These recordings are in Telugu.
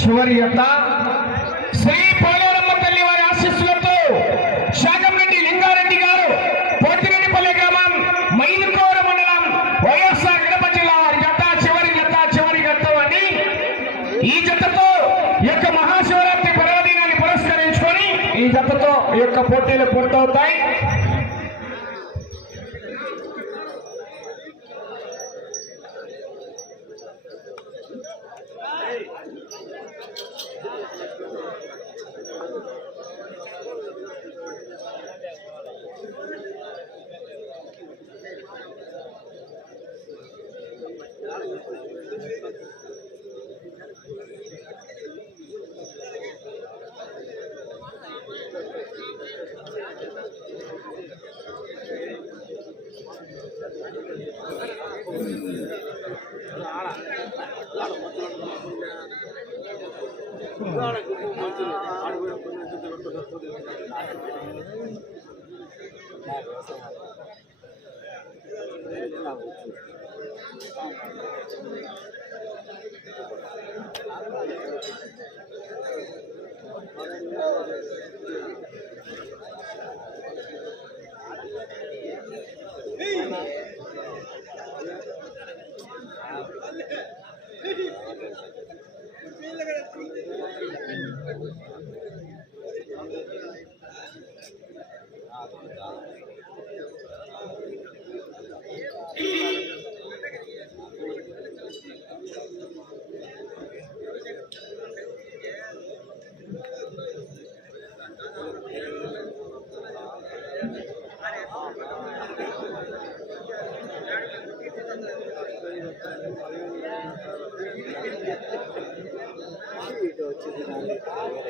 చివరి యొక్క శ్రీ పోలేరమ్మ తల్లి వారి ఆశీస్సులతో శాకంరెడ్డి లింగారెడ్డి గారు పోతిరెడ్డిపల్లి గ్రామం మైదుకోర మండలం వైఎస్ఆర్ కడప జిల్లా వారి జత చివరి జత చివరి గతం అని ఈ జతతో యొక్క మహాశివరాత్రి పర్వదినాన్ని పురస్కరించుకొని ఈ జతతో యొక్క పోటీలు పూర్తవుతాయి. நாங்கள் ஊற்றுவோம்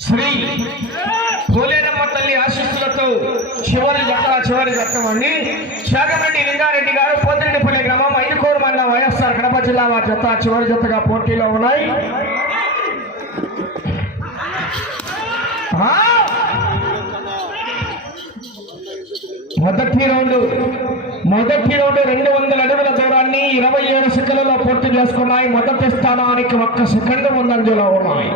శ్రీ పోలేరమ్మ తల్లి ఆశిస్తులతో చివరి జత చివరి జతమండి శాగమండి లింగారెడ్డి గారు పోతిరెడ్డిపల్లి గ్రామం ఐదుకోరు మండల వైఎస్ఆర్ కడప జిల్లా వారి జత చివరి జతగా పోటీలో ఉన్నాయి. మొదటి రౌండ్ మొదటి రౌండ్ రెండు వందల అడుగుల దూరాన్ని ఇరవై ఏడు సెకండ్లలో పూర్తి చేసుకున్నాయి. మొదటి స్థానానికి ఒక్క సెకండ్ ముందంజలో ఉన్నాయి.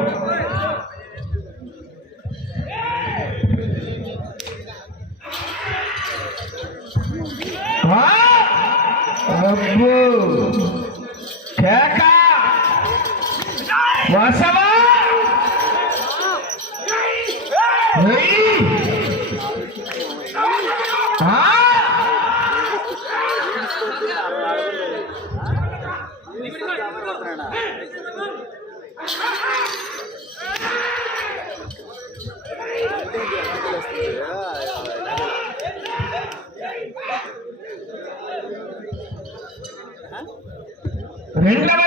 రెండవ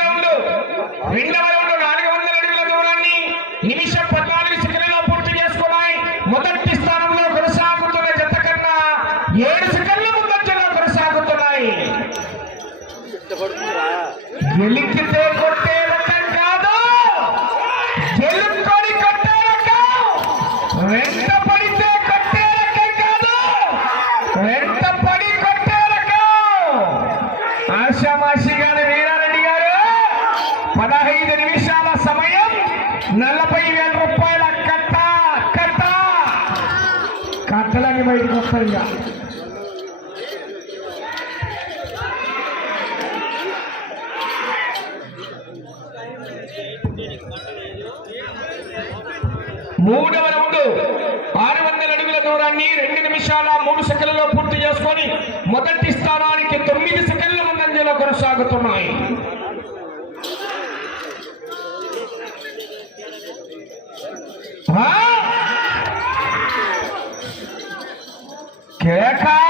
నలభై వేల రూపాయల కట్ట కట్ట. కట్టలన్నీ బయటకు వస్తాయి ఇక. మూడవ రౌండ్. ఆరు వందల అడుగుల దూరాన్ని రెండు నిమిషాల మూడు సెకండ్లలో పూర్తి చేసుకొని మొదటి స్థానానికి తొమ్మిది సెకండ్ల ముందంజలో కొనసాగుతున్నాయి. Quer, cara?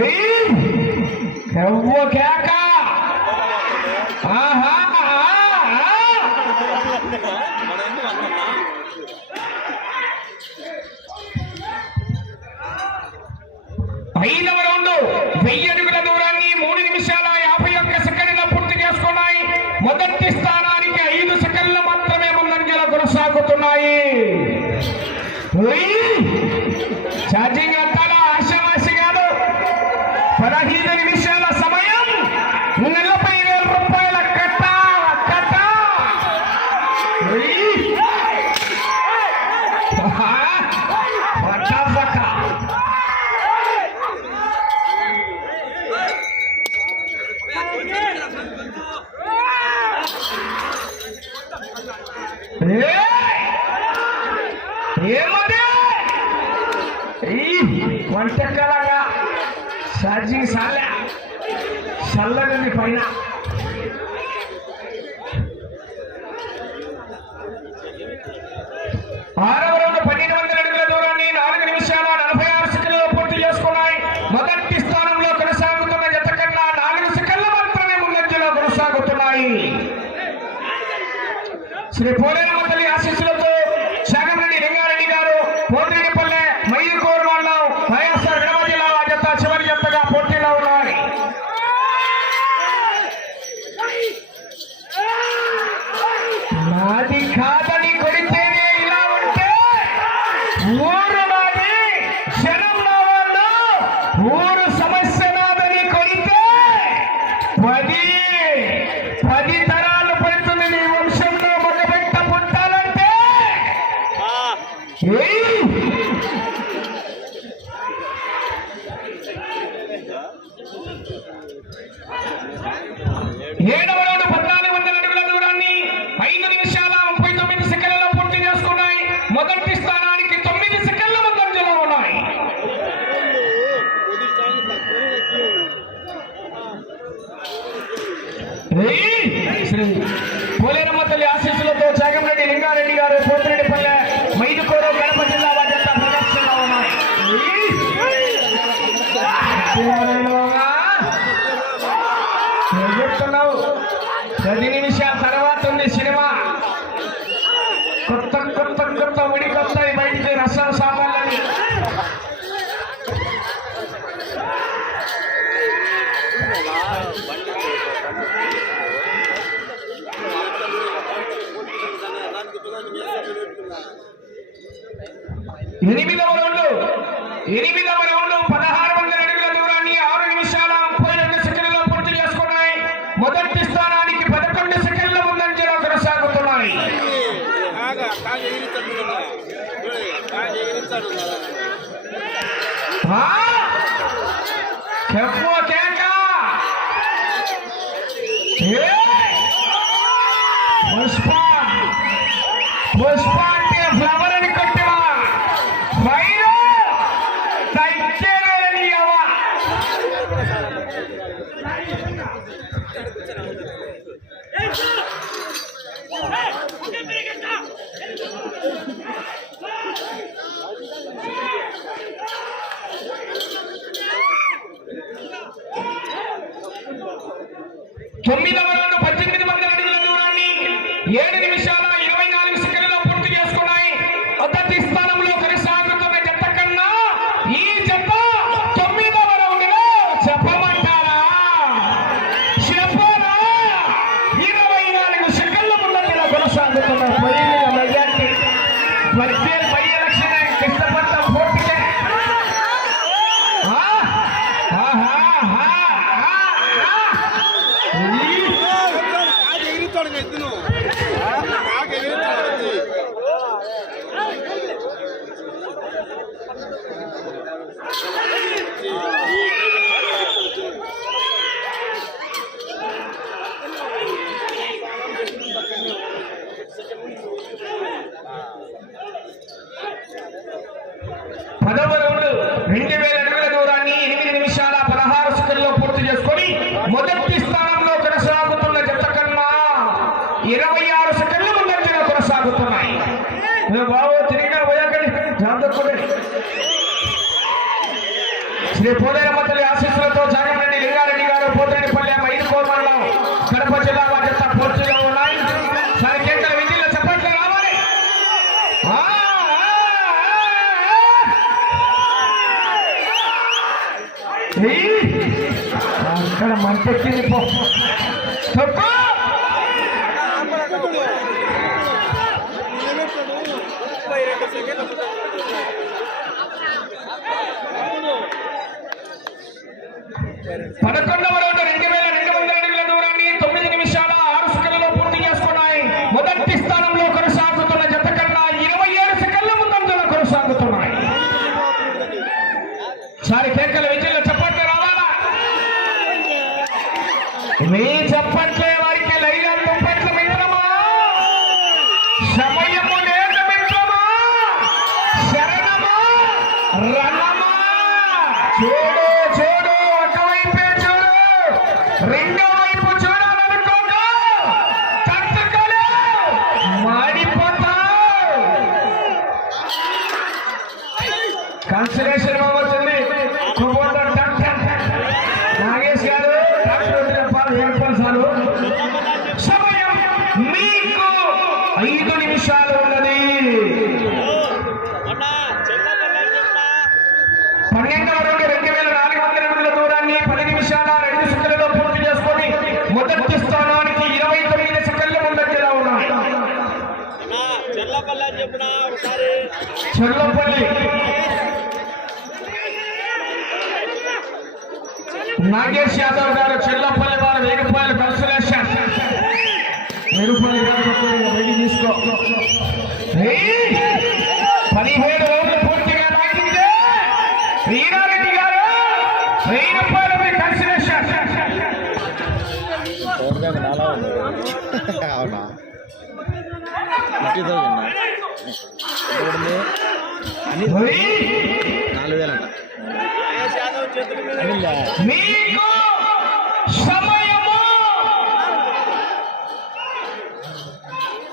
Ei! É o que é criança, mas sempre. Poleramma తల్లి ఆశీస్సులతో చాగంరెడ్డి లింగారెడ్డి గారు పోతిరెడ్డిపల్లె ఎనిమిదవ ଦେଖିଲି పదకొండు Ranama! Yeah. చెల్లపల్లి నాగేష్ యాదవ్ గారు చెల్లపల్లి వారు వెయ్యి రూపాయలు కన్సలేషన్ వెయ్యి రూపాయలు రెడీ తీసుకో పదిహేడు రోజులు పూర్తిగా రాగిందే వీరారెడ్డి గారు వెయ్యి రూపాయలు కన్సలేషన్ అవునా నాలుగు వేలంట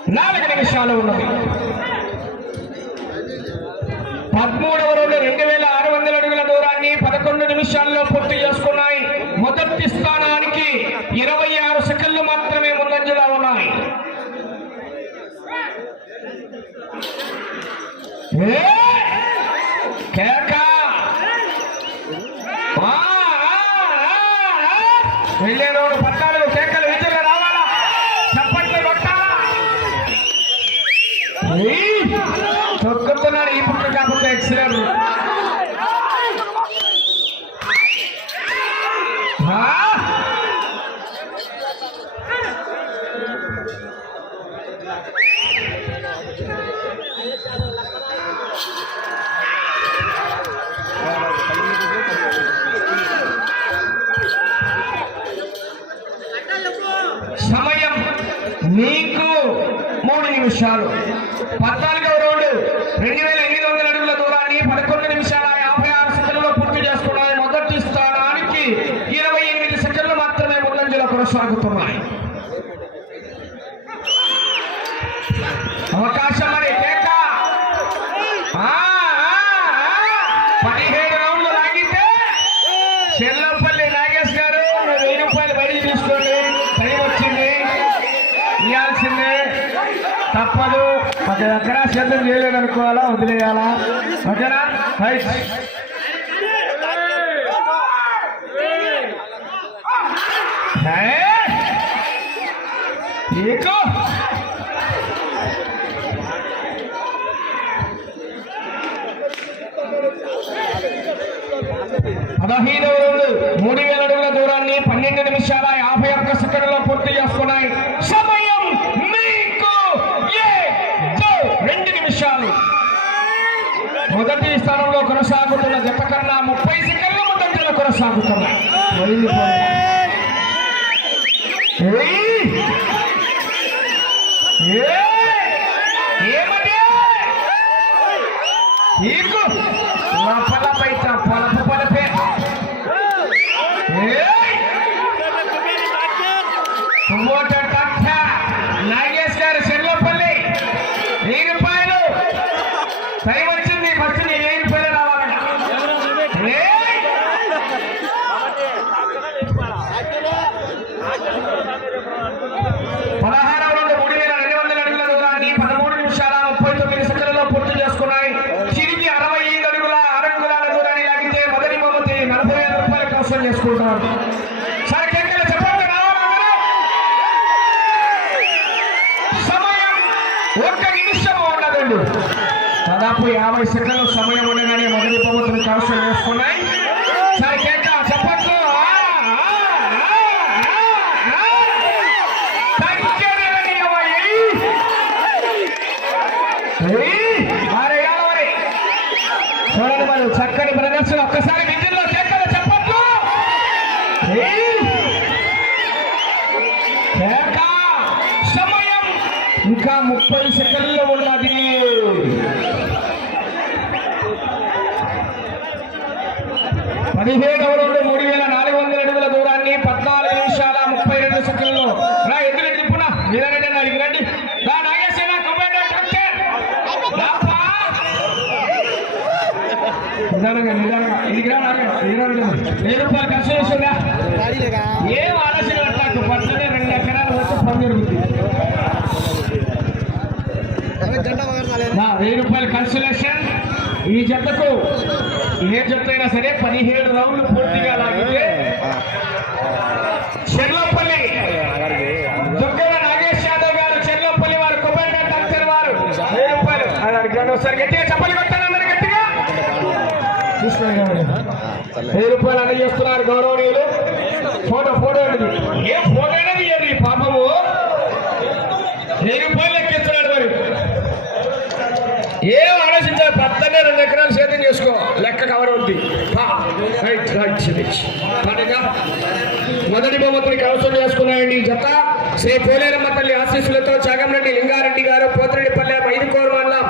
నాలుగు నిమిషాలు ఉన్నది. పదమూడవ రోజు రెండు వేల వెళ్ళేటోడు పట్టాలు కేకలు విజయలు రావాలా? చప్పట్లు కొట్టాలా? తొక్కుతున్నాడు ఈ పుట్టు కాపుట్టు సమయం మీకు మూడు నిమిషాలు. పద్నాలుగవ రౌండ్. రెండు వేల ఎనిమిది వందల అడుగుల దూరాన్ని పదకొండు నిమిషాల యాభై ఆరు సెకండ్లో పూర్తి చేసుకున్నాయి మొదటి స్థానానికి ఇరవై ఎనిమిది సెకండ్లు మాత్రమే ముందంజలో కొనసాగుతున్నాయి. ఎకరా చేయలేదు అనుకోవాలా వదిలేయాలా? ఓకేనా? రైట్ ఏకో. పదహైదవ మూడు వేల అడుగుల కొనసాగుతున్నాయి. వెళ్ళిపోయి. చూడండి మరి చక్కని ప్రదర్శన ఒక్కసారి విధుల్లో కేకలు చెప్పట్లు సమయం ఇంకా ముప్పై సెకండ్లు ఉన్నది. పదిహేడవ రెండు మూడు వేల నాలుగు వందల అడుగుల దూరాన్ని పద్నాలుగు నిమిషాల ముప్పై రెండు సెకండ్లు రా ఎదురు తిప్పున మీరండి అడిగి రండి రా నాగేశ్వర కమాండర్ డాక్టర్ రాపా. నిదానంగా నిదానంగా ఇది రా నాగేశ్వర నిదానంగా వెయ్యి రూపాయలు ఖర్చు ఏం ఆలోచన పెట్టాకు పక్కనే రెండు ఎకరాలు వచ్చి పని జరుగుతుంది. వెయ్యి రూపాయల కన్సలేషన్ ఈ జతకు ఏ జత అయినా సరే పదిహేడు రౌండ్లు పూర్తిగా లాగితే చెర్లపల్లి దుర్గల నాగేష్ యాదవ్ గారు చెర్లపల్లి వారు కుబేర్ డాక్టర్ వారు వెయ్యి రూపాయలు. ఒకసారి గట్టిగా చెప్పలు కొట్టారు అందరు గట్టిగా. వెయ్యి రూపాయలు అందజేస్తున్నారు గౌరవనీయులు. ఫోటో ఫోటో ఏ ఫోటో అనేది పాపము. వెయ్యి రూపాయలు లెక్కిస్తున్నాడు మరి. ఏం ఆలోచించాలి? పద్దనే రెండు ఎకరాలు సేద్యం చేసుకో. లెక్క కవర్ ఉంది రైట్ రైట్ మొదటి బహుమతిని కవసం చేసుకున్నాయండి జత. శ్రీ పోలేరమ్మ తల్లి ఆశీస్సులతో చాగంరెడ్డి లింగారెడ్డి గారు పోతిరెడ్డిపల్లె మైదుకోరు మండలం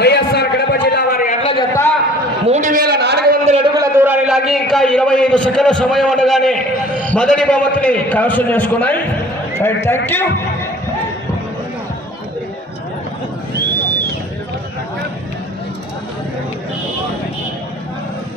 వైఎస్ఆర్ కడప జిల్లా వారి ఎడ్ల జత. మూడు వేల నాలుగు దూరాన్ని లాగి ఇంకా ఇరవై ఐదు సెకండ్ల సమయం ఉండగానే మొదటి భవతిని కవసం చేసుకున్నాయి. Right thank you